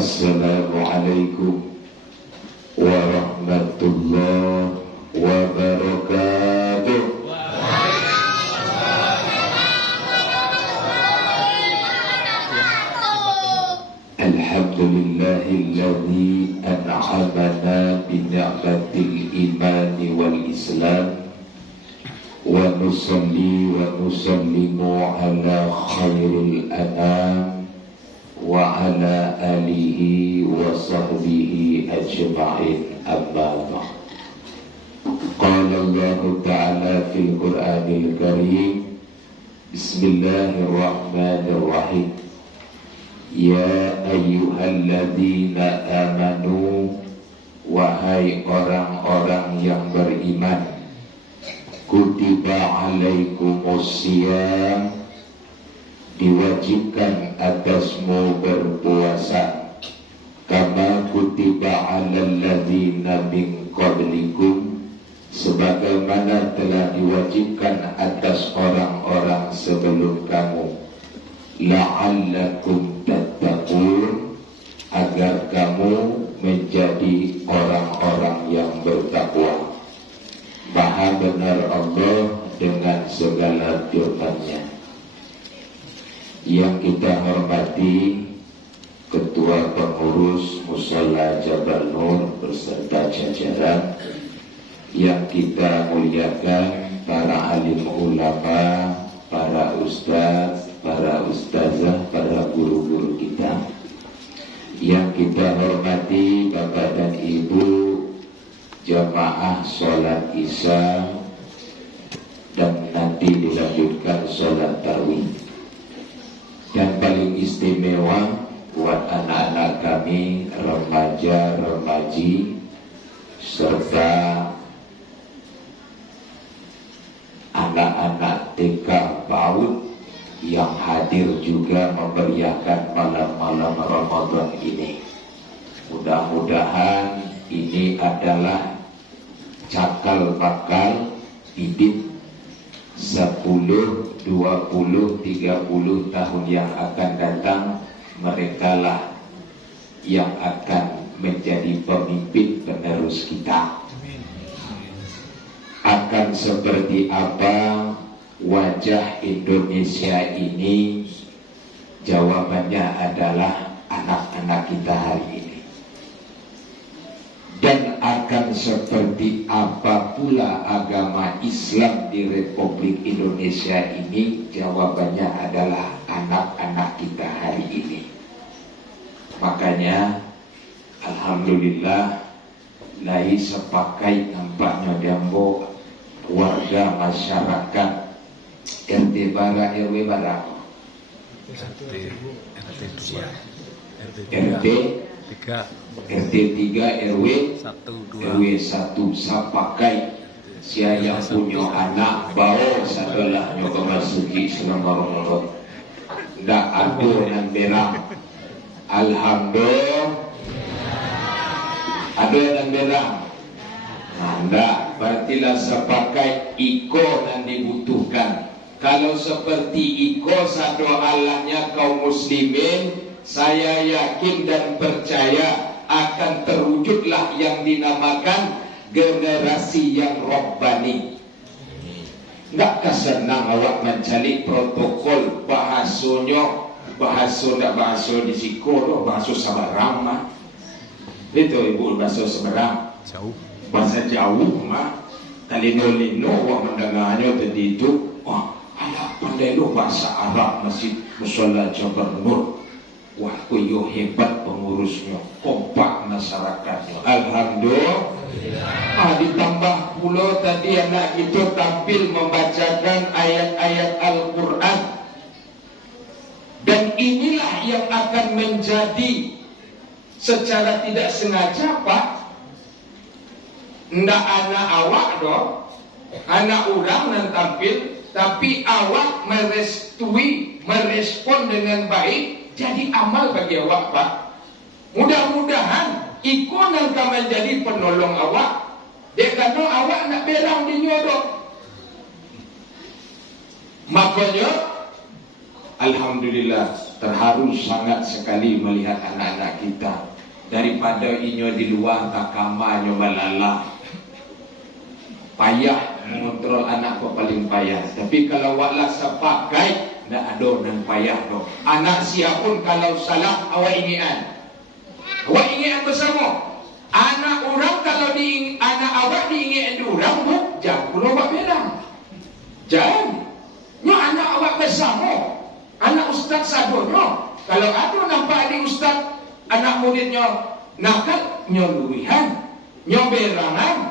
Assalamualaikum warahmatullahi wabarakatuh. Alhamdulillahilladzi an'amana bi ni'matil imani wal islam wa nusalli wa nusallimu ala khairil anam wa ala alihi wa sahbihi ajma'in, amma ba'd. Qala Allah Ta'ala fil Qur'anil Karim, Bismillahirrahmanirrahim. Ya ayyuhalladzina amanu, wahai orang-orang yang beriman, kutiba alaikumusiyam, diwajibkan atasmu berpuasa, kama kutiba alal ladzina min qablikum, sebagaimana telah diwajibkan atas orang-orang sebelum kamu, la'allakum tattaqun, agar kamu menjadi orang-orang yang bertakwa. Maha benar Allah dengan segala firman-Nya. Yang kita hormati Ketua Pengurus Mushola Jabal Nur beserta jajaran, yang kita muliakan para alim ulama, para ustaz, para ustazah, para guru-guru kita, yang kita hormati Bapak dan Ibu jamaah sholat isya dan nanti dilanjutkan sholat tarawih. Yang paling istimewa buat anak-anak kami, remaja-remaji serta anak-anak TK PAUD yang hadir juga memeriahkan malam-malam Ramadan ini. Mudah-mudahan ini adalah cakal bakal bibit 10, 20, 30 tahun yang akan datang. Merekalah yang akan menjadi pemimpin penerus kita. Akan seperti apa wajah Indonesia ini? Jawabannya adalah anak-anak kita hari ini. Dan akan seperti apa pula agama Islam di Republik Indonesia ini? Jawabannya adalah anak-anak kita hari ini. Makanya alhamdulillah lai sepakai nampaknya dambo warga masyarakat RT Bara, RW Bara, RT 3, RW 1, sapakai sia yang punya anak bau sadalah nyoba masuki selama Ramadan. Ndak ado yang berang. Alhamdulillah. Ada yang berang. Ndak, berartilah sepakai iko yang dibutuhkan. Kalau seperti iko satu Allahnya kaum muslimin, saya yakin dan percaya akan terwujudlah yang dinamakan generasi yang robbani. Nggak senang awak mencari protokol bahasanya, bahasa di siko, bahasa Semarang mah. Itu ibu bahasa Semarang. Jauh. Bahasa jauh mah. Kalino-lino awak mendengarnya tadi itu. Wah, ala pandai lo bahasa Arab Masjid Mushola Jabal Nur. Wah, kuyo hebat pengurusnya, kompak masyarakatnya. Alhamdulillah. Ditambah pula tadi anak itu tampil membacakan ayat-ayat Al-Quran. Dan inilah yang akan menjadi secara tidak sengaja, Pak. Ndak anak awak dong, anak orang yang tampil, tapi awak merestui, merespon dengan baik, jadi amal bagi awak, Pak. Mudah-mudahan ikon yang akan menjadi penolong awak. Dia kata awak nak berang di nyodok. Makanya Alhamdulillah, terharu sangat sekali melihat anak-anak kita. Daripada inyo di luar takama nyo malalah. Payah mengontrol anak kau paling payah. Tapi kalau waklah sepakai, ndak ada nang payah tu. Anak siapun kalau salah awak ingian. Awak ingian bersama. Anak orang kalau anak awak diingat orang tu, jangan pulau awak belang. Jangan. Nyo anak awak bersama. Anak ustaz sadonyo. Kalau ada nampak di ustaz, anak muridnya nakal, nyo luihan, nyo berangan.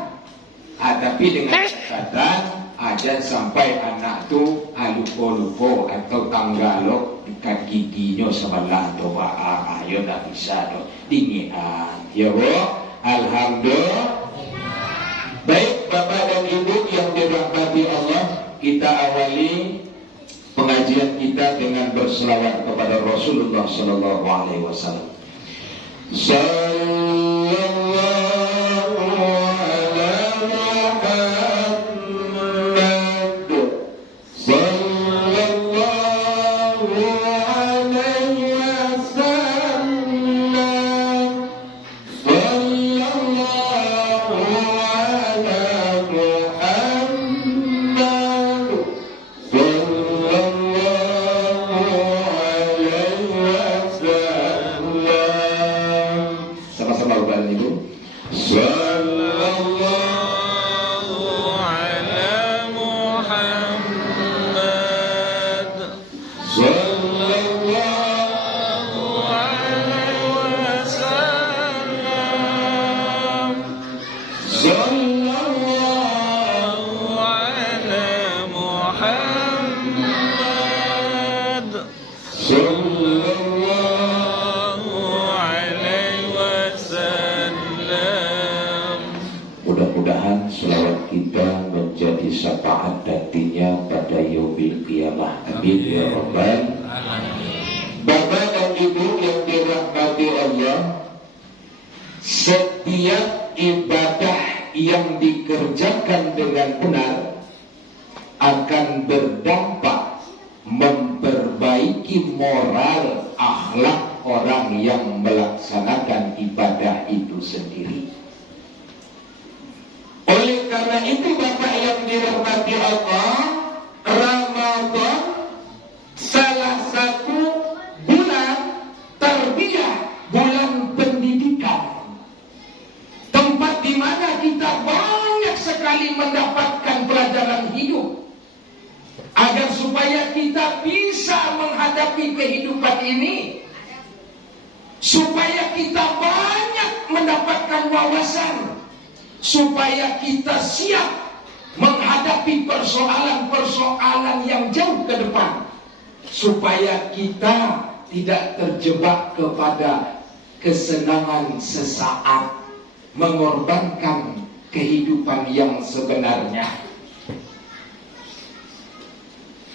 Tapi dengan catatan, ada sampai anak tu lupa-lupa atau tanggalok dekat giginya sebelah tu. Ayo tak bisa tu. Dingian. Ya bu. Alhamdulillah. Baik Bapak dan Ibu yang dirahmati Allah, kita awali pengajian kita dengan berselawat kepada Rasulullah sallallahu alaihi wasallam. Sallallahu ala Muhammad. Sallallahu alaihi wasallam. Mudah-mudahan selawat kita menjadi syafaat nantinya pada yaumil qiyamah. Amin ya rabbal alamin. Bapak dan Ibu yang dirahmati Allah, setiap ibadah yang dikerjakan dengan benar akan berdampak memperbaiki moral akhlak orang yang melaksanakan ibadah itu sendiri. Oleh karena itu Bapak yang dirahmati Allah, Ramadan salah satu bulan tarbiyah, bulan pendidikan, tempat di mana kita banyak sekali mendapatkan pelajaran hidup agar supaya kita bisa menghadapi kehidupan ini, supaya kita banyak mendapatkan wawasan, supaya kita siap menghadapi persoalan-persoalan yang jauh ke depan, supaya kita tidak terjebak kepada kesenangan sesaat, mengorbankan kehidupan yang sebenarnya.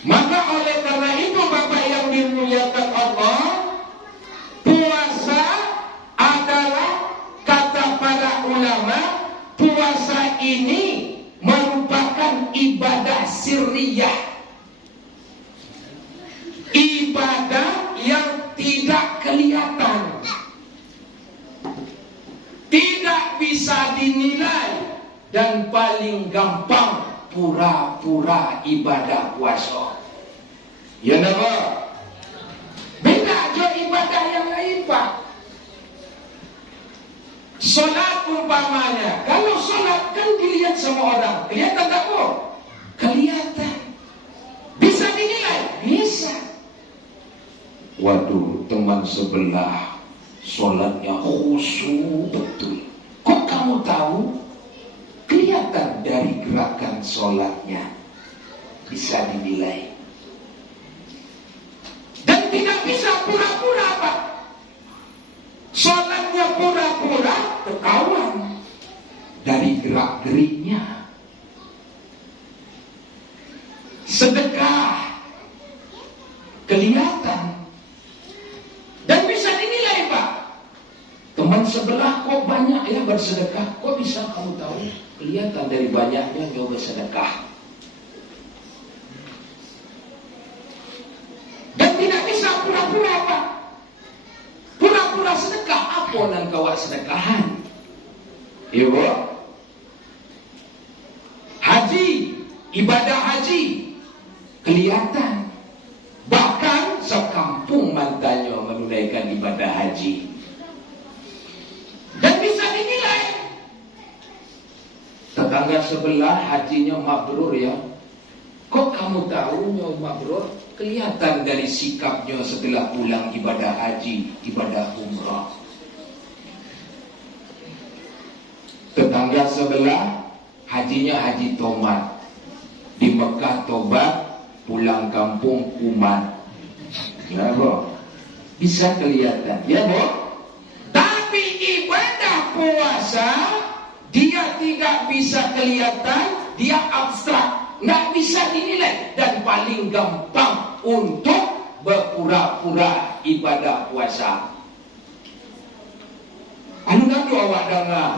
Maka oleh karena itu Bapak yang dimuliakan Allah, puasa adalah, kata para ulama, puasa ini merupakan ibadah sirriyah, ibadah yang tidak kelihatan, tidak bisa dinilai, dan paling gampang pura-pura ibadah puasa. Ya nama beda jo ibadah yang lain Pak. Solat umpamanya, kalau solat kan dilihat sama orang, kelihatan tak kok? Kelihatan. Bisa dinilai? Bisa. Waduh, teman sebelah solatnya khusyuk betul. Kok kamu tahu? Kelihatan dari gerakan solatnya, bisa dinilai. Dan tidak bisa pura-pura Pak. Solatnya pura-pura, ketahuan dari gerak-geriknya. Sedekah kelihatan dan bisa dinilai Pak. Teman sebelah kok banyak ya bersedekah, kok bisa kamu tahu? Kelihatan dari banyaknya dia bersedekah. Dan tidak Pura-pura apa? Pura-pura sedekah. Apa yang kau sedekahan? Ibu, haji, ibadah haji kelihatan. Bahkan sekampung mantannya menunaikan ibadah haji. Dan bisa dinilai. Tetangga sebelah hajinya mabrur ya. Kok kamu tahu nyo mabrur? Kelihatan dari sikapnya setelah pulang ibadah haji, ibadah umrah. Tetangga sebelah hajinya haji tomat. Di Mekah tobat, pulang kampung umat. Ya boh, bisa kelihatan. Ya boh. Tapi ibadah puasa dia tidak bisa kelihatan, dia abstrak, nggak bisa dinilai, dan paling gampang untuk berpura-pura ibadah puasa. Anda tu awak dengar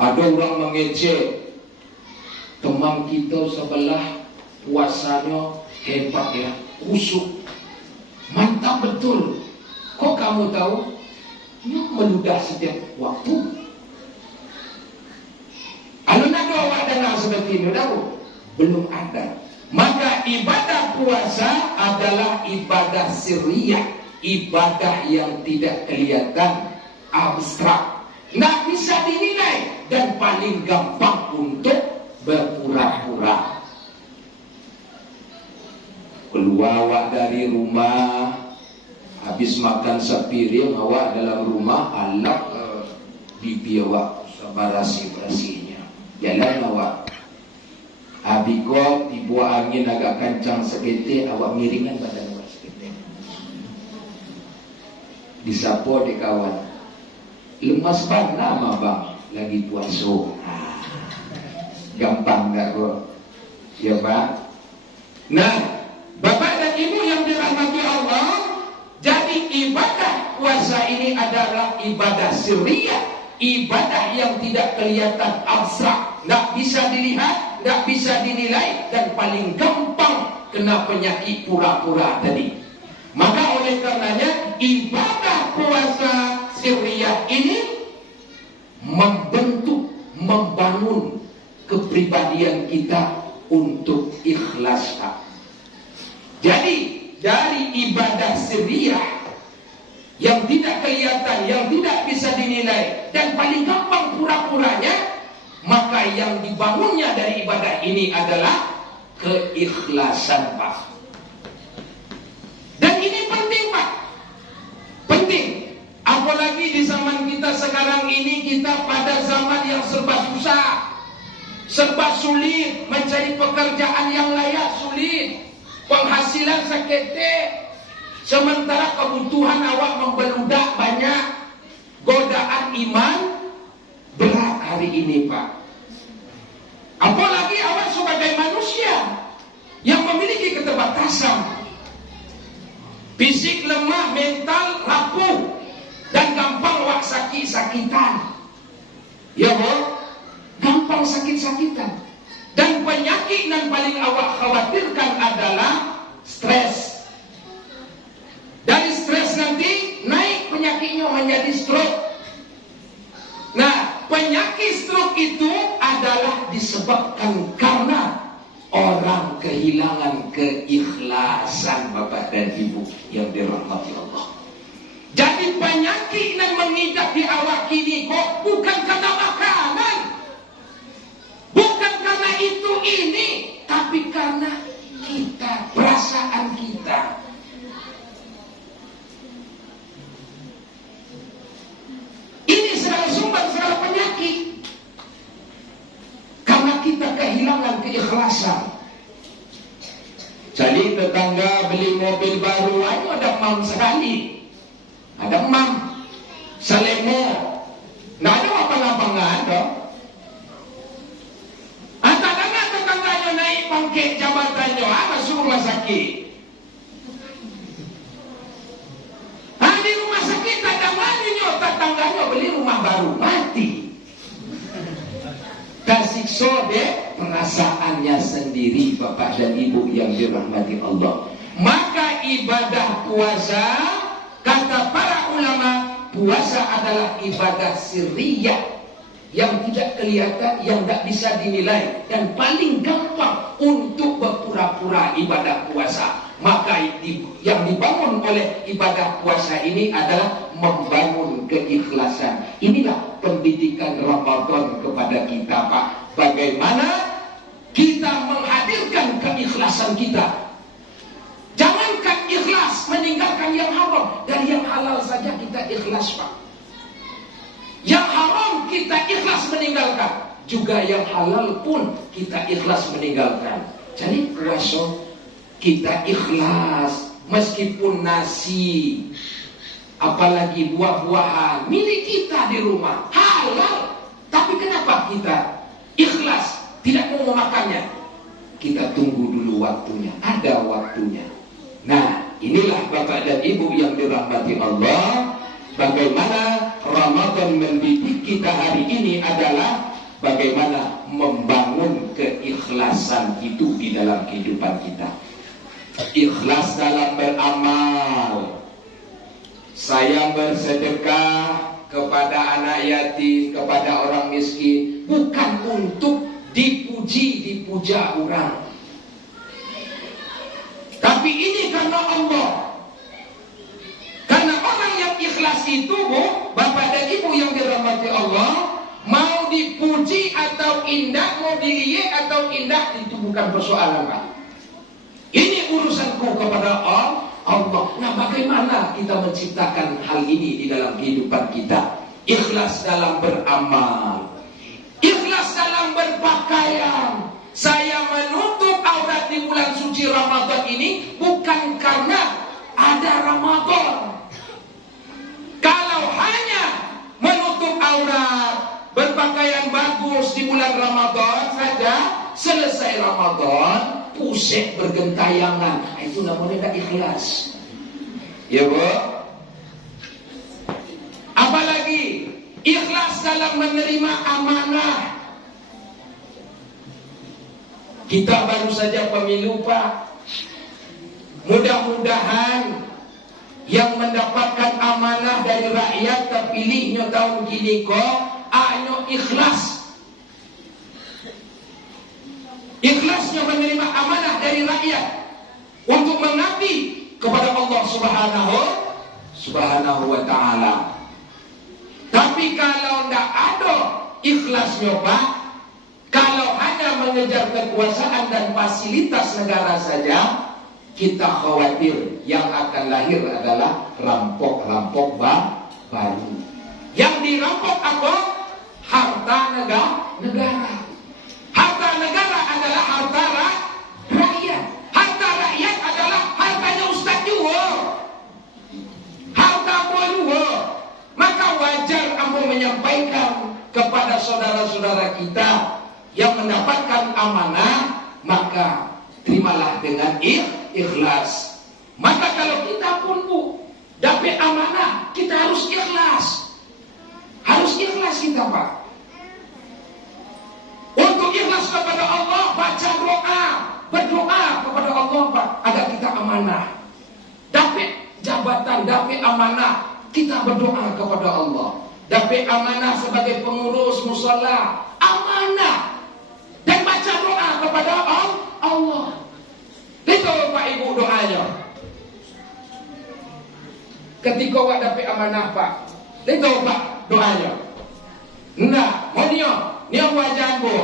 ada orang mengejek teman kita sebelah, puasanya hebat ya, khusyuk, mantap betul. Kok kamu tahu? Dia meludah setiap waktu. Kalau nak awak dengar seperti ini, tahu? Belum ada. Maka ibadah puasa adalah ibadah sirriyah, ibadah yang tidak kelihatan, abstrak, nggak bisa dinilai, dan paling gampang untuk berpura-pura. Keluar awak dari rumah, habis makan sepiring, awak dalam rumah alak bibi awak sebarasi-barasinya. Jalan awak, habis kau dibuat angin agak kencang seketik, awak miringan badan awak seketik. Disapo di kawan, lemas banget mah bang, lagi puasa. Gampang tak kok? Ya pak. Nah, bapak dan ibu yang dirahmati Allah, jadi ibadah puasa ini adalah ibadah sirriyah, ibadah yang tidak kelihatan, abstrak, nggak bisa dilihat, nggak bisa dinilai, dan paling gampang kena penyakit pura-pura tadi. Maka oleh karenanya ibadah puasa sirriyah ini membentuk, membangun kepribadian kita untuk ikhlas. Jadi dari ibadah sirriyah yang tidak kelihatan, yang tidak bisa dinilai, dan paling gampang pura-puranya, maka yang dibangunnya dari ibadah ini adalah keikhlasan, Pak. Dan ini penting, Pak. Penting. Apalagi di zaman kita sekarang ini, kita pada zaman yang serba susah, serba sulit, mencari pekerjaan yang layak sulit, penghasilan seketik, sementara kebutuhan awak membeludak banyak, godaan iman berat hari ini, Pak. Apalagi awak sebagai manusia yang memiliki keterbatasan, fisik lemah, mental rapuh, dan gampang awak sakit-sakitan. Ya boh, gampang sakit-sakitan. Dan penyakit yang paling awak khawatirkan adalah stres. Dari stres nanti naik penyakitnya menjadi stroke. Nah, penyakit stroke itu adalah disebabkan karena orang kehilangan keikhlasan, Bapak dan Ibu yang dirahmati Allah. Jadi penyakit yang mengidap di awak kini kok bukan karena makanan, bukan karena itu ini, tapi karena kita, perasaan kita. Ini segala sumber segala penyakit, karena kita kehilangan keikhlasan. Jadi tetangga beli mobil baru aja ada mam sekali, ada mam selemo, nggak ada apa-apaan dong. Antara tetangganya naik pangkat jabatannya, masuk rumah sakit. Di rumah sakit ada malunya, tetangganya beli rumah baru, mati. Tersiksa deh perasaannya sendiri, Bapak dan Ibu yang dirahmati Allah. ibadah puasa, kata para ulama, puasa adalah ibadah sirriyah yang tidak kelihatan, yang tidak bisa dinilai, dan paling gampang untuk berpura-pura ibadah puasa. Maka yang dibangun oleh ibadah puasa ini adalah membangun keikhlasan. Inilah pendidikan Ramadan kepada kita, Pak. Bagaimana kita menghadirkan keikhlasan kita. Jangankan ikhlas meninggalkan yang haram, dari yang halal saja kita ikhlas, Pak. Yang haram kita ikhlas meninggalkan, juga yang halal pun kita ikhlas meninggalkan. Jadi puasa kita ikhlas, meskipun nasi, apalagi buah-buahan milik kita di rumah halal, tapi kenapa kita ikhlas tidak mau memakannya? Kita tunggu dulu waktunya, ada waktunya. Nah, inilah Bapak dan Ibu yang dirahmati Allah. Bagaimana Ramadan mendidik kita hari ini adalah bagaimana membangun keikhlasan itu di dalam kehidupan kita. Ikhlas dalam beramal. Saya bersedekah kepada anak yatim, kepada orang miskin, bukan untuk dipuja orang, tapi ini karena Allah. Karena orang yang ikhlas itu, Bu, Bapak dan Ibu yang dirahmati Allah, mau dipuji atau indah, mau dilihat atau indah, itu bukan persoalan, Pak. Ini urusanku kepada Allah. Nah, bagaimana kita menciptakan hal ini di dalam kehidupan kita? Ikhlas dalam beramal, ikhlas dalam berpakaian. Saya menutup aurat di bulan suci Ramadan ini bukan karena ada Ramadan. Kalau hanya menutup aurat, berpakaian bagus di bulan Ramadan saja, selesai Ramadan pusing bergentayangan, itu namanya tidak ikhlas. Ya, Bu. Apalagi ikhlas dalam menerima amanah. Kita baru saja pemilu, Pak. Mudah-mudahan yang mendapatkan amanah dari rakyat terpilihnya tahun kini kok anyo ikhlas. Ikhlasnya menerima amanah dari rakyat untuk mengabdi kepada Allah Subhanahu wa ta'ala. Tapi kalau tidak ada ikhlasnya, Pak, kalau hanya mengejar kekuasaan dan fasilitas negara saja, kita khawatir yang akan lahir adalah rampok-rampok baru. Yang dirampok apa? Harta negara. Harta negara adalah harta rakyat. Harta rakyat adalah hartanya Ustaz juga, harta juga. Maka wajar aku menyampaikan kepada saudara-saudara kita yang mendapatkan amanah, maka terimalah dengan ikhlas. Maka kalau kita pun, Bu, dapat amanah, kita harus ikhlas. Harus ikhlas kita, Pak. Untuk ikhlas kepada Allah, baca doa, berdoa kepada Allah, Pak, agar kita amanah. Dapat jabatan, dapat amanah, kita berdoa kepada Allah. Dapat amanah sebagai pengurus musala, amanah, dan baca doa kepada Allah. Itu Pak Ibu doanya. Ketika awak dapat amanah, Pak, itu Pak doanya. Nah, mau Nio wajah, Bu.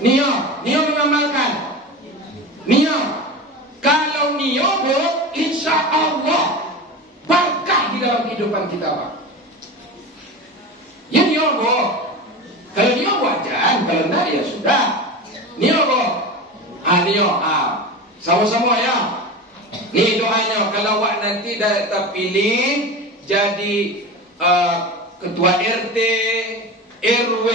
Nio mengamalkan. Nio, kalau Nio, Bu, insya Allah berkah di dalam kehidupan kita, Pak. Ya Nio, Bu. Kalau Nio wajah, kalau enggak ya sudah. Nio, Bu. Nio, sama-sama ya. Nih doanya, kalau awak nanti dah terpilih jadi ketua RT, RW,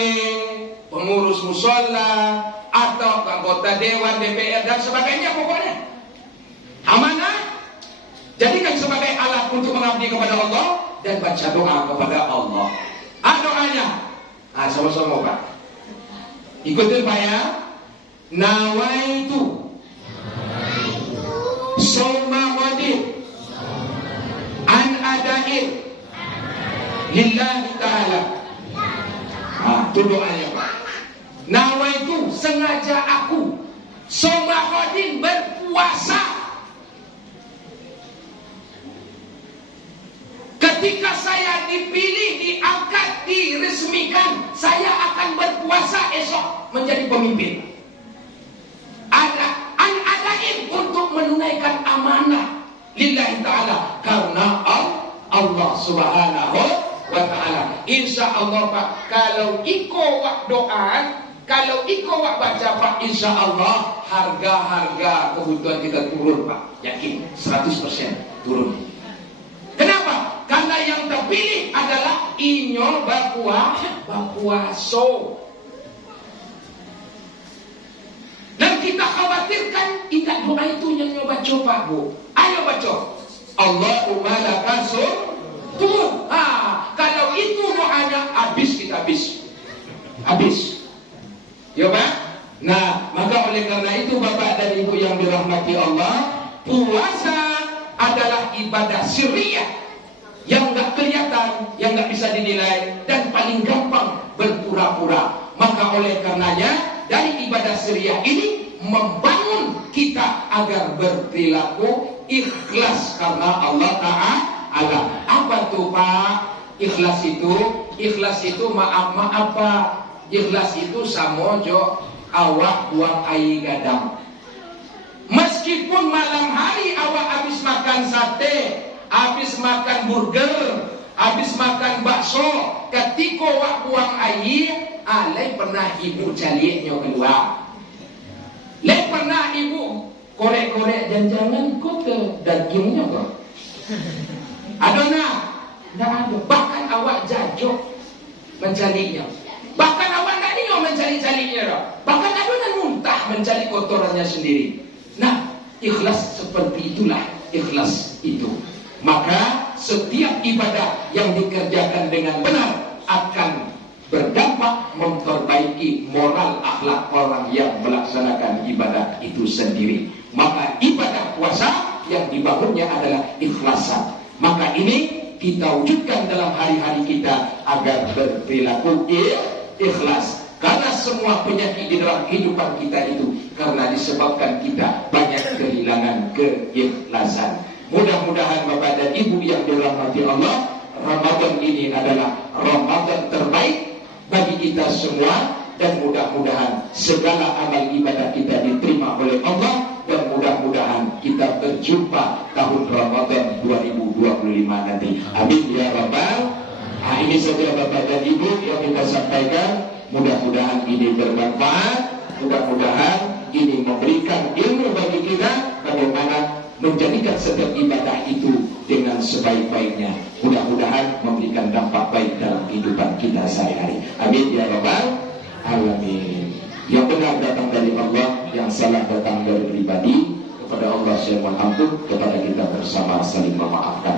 pengurus musola, atau anggota dewan, DPR dan sebagainya, pokoknya amanah jadikan sebagai alat untuk mengabdi kepada Allah dan baca doa kepada Allah. Doanya, sama-sama, Pak. Ikutin Pak ya. Nawaitu soma yakin? Lillahi ta'ala. Itu doanya Pak. Nawaitu, sengaja aku Somahodin berpuasa. Ketika saya dipilih, diangkat, diresmikan, saya akan berpuasa esok menjadi pemimpin. Adain untuk menunaikan amanah lillahi ta'ala, karena Allah subhanahu wa ta'ala. Insya Allah Pak, kalau iko wak doa, kalau iko wak baca Pak, insya Allah harga kebutuhan kita turun Pak. Yakin 100% turun. Kenapa? Karena yang terpilih adalah inyo bapuaso. Dan kita khawatirkan ingat doa itu yang nyoba coba Bu. Ayo baca. Allahumma lakasul turun. Kalau itu doanya habis kita habis. Ya Pak. Nah, maka oleh karena itu Bapak dan Ibu yang dirahmati Allah, puasa adalah ibadah sirriyah yang nggak kelihatan, yang nggak bisa dinilai, dan paling gampang berpura-pura. Maka oleh karenanya dari ibadah sirriyah ini membangun kita agar berperilaku ikhlas karena Allah Ta'ala. Apa tuh Pak? Ikhlas itu maaf Pak. Ikhlas itu samojo awak buang air gadang. Meskipun malam hari awak habis makan sate, habis makan burger, habis makan bakso, ketika awak buang air, alai pernah ibu calieknya keluar. Lek pernah ibu korek-korek jangan kok ke dagingnya kok. Ada nak? Tidak ada. Bahkan awak jajok mencarinya. Bahkan awak tak niat mencari-carinya. Bahkan ada yang muntah mencari kotorannya sendiri. Nah, ikhlas seperti itulah ikhlas itu. Maka setiap ibadah yang dikerjakan dengan benar akan berdampak memperbaiki moral akhlak orang yang melaksanakan ibadah itu sendiri. Maka ibadah puasa yang dibangunnya adalah ikhlasan. Maka ini kita wujudkan dalam hari-hari kita agar berperilaku ikhlas. Karena semua penyakit di dalam kehidupan kita itu karena disebabkan kita banyak kehilangan keikhlasan. Mudah-mudahan Bapak dan Ibu yang dirahmati Allah, Ramadan ini adalah Ramadan terbaik bagi kita semua, dan mudah-mudahan segala amal ibadah kita diterima oleh Allah, dan mudah-mudahan kita berjumpa tahun Ramadan 2025 nanti. Amin ya Rabbal. Ini saja Bapak dan Ibu yang kita sampaikan. Mudah-mudahan ini bermanfaat. Mudah-mudahan ini memberikan ilmu bagi kita bagaimana menjadikan setiap ibadah itu dengan sebaik-baiknya. Mudah-mudahan memberikan dampak baik dalam kehidupan kita sehari-hari. Amin ya Rabbal alamin. Yang benar datang dari Allah, yang salah datang dari pribadi. Kepada Allah saya mohon ampun, kepada kita bersama saling memaafkan.